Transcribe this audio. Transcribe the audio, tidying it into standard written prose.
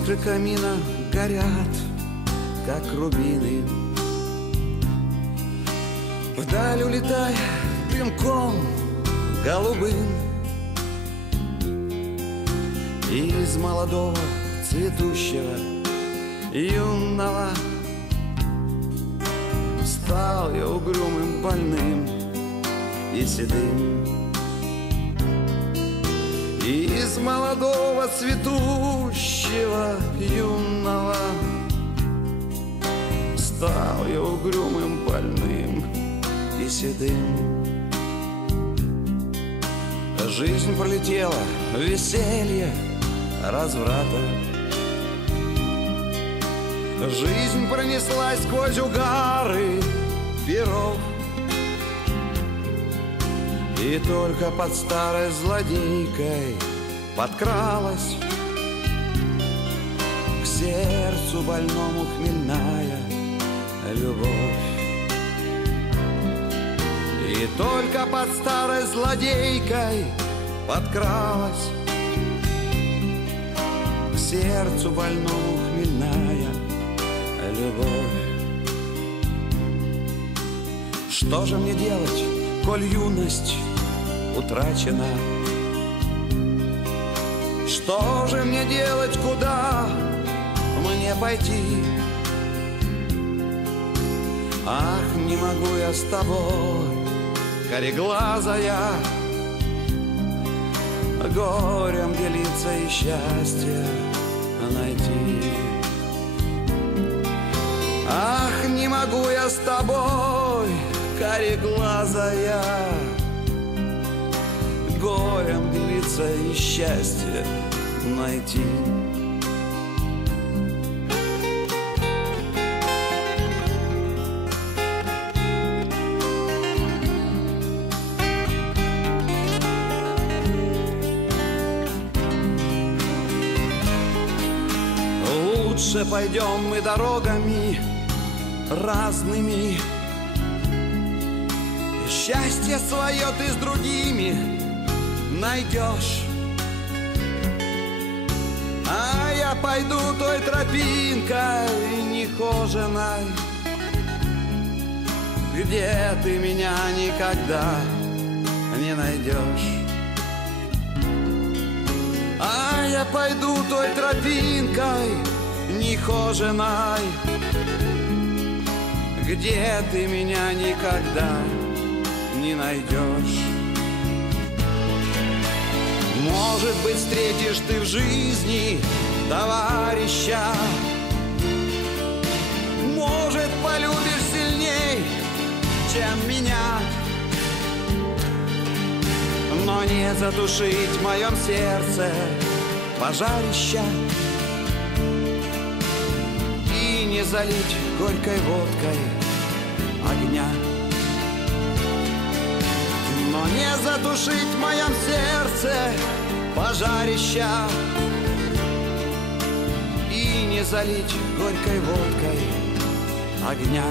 Искры камина горят, как рубины. Вдаль улетай дымком голубым. Из молодого цветущего юного стал я угрюмым, больным и седым. Из молодого цветущего юного стал я угрюмым, больным и седым. Жизнь пролетела в веселье разврата. Жизнь пронеслась сквозь угары перов. И только под старой злодейкой подкралась к сердцу больному хмельная любовь. И только под старой злодейкой подкралась к сердцу больному хмельная любовь. Что же мне делать, коль юность утрачена? Что же мне делать, куда мне пойти? Ах, не могу я с тобой, кореглазая, горем делиться и счастье найти. Ах, не могу я с тобой, кореглазая, горем делиться и счастье найти. Лучше пойдем мы дорогами разными. Счастье свое ты с другими найдешь, а я пойду той тропинкой нехоженой, где ты меня никогда не найдешь. А я пойду той тропинкой нехоженой, где ты меня никогда не найдешь. Может быть, встретишь ты в жизни товарища, может, полюбишь сильней, чем меня, но не затушить в моем сердце пожарища и не залить горькой водкой огня. Но не затушить в моем сердце пожарища и не залить горькой водкой огня.